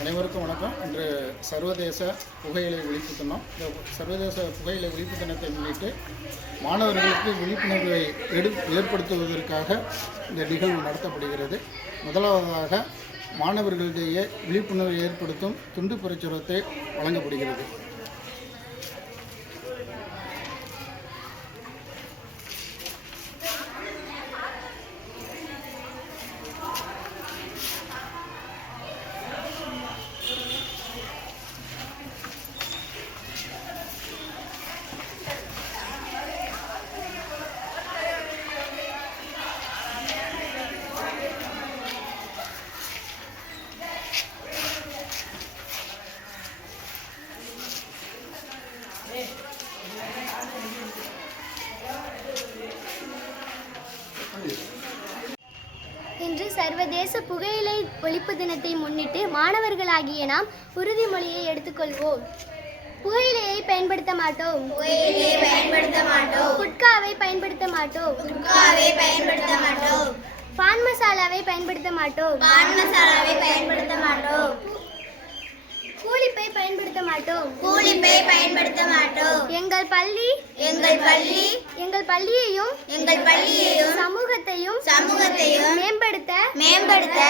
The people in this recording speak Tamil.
அனைவருக்கும் வணக்கம். இன்று சர்வதேச புகையிலை ஒழிப்பு தினம். இந்த சர்வதேச புகையிலை ஒழிப்பு தினத்தை முன்னிட்டு மாணவர்களுக்கு விழிப்புணர்வை ஏற்படுத்துவதற்காக இந்த நிகழ்வு நடத்தப்படுகிறது. முதலாவதாக மாணவர்களிடையே விழிப்புணர்வை ஏற்படுத்தும் துண்டு பிரச்சுரத்தை வழங்கப்படுகிறது. இன்று சர்வதேச புகையிலை ஒழிப்பு தினத்தை முன்னிட்டு மாணவர்களாகிய நாம் உறுதிமொழியை எடுத்துக்கொள்வோம். புகையிலையை பயன்படுத்த மாட்டோம். குட்காவை பயன்படுத்த மாட்டோம். பான் மசாலாவை பயன்படுத்த மாட்டோம். கூலிப்பை பயன்படுத்த மாட்டோம். எங்கள் பள்ளியையும் சமூகத்தையும் மேம்படுத்த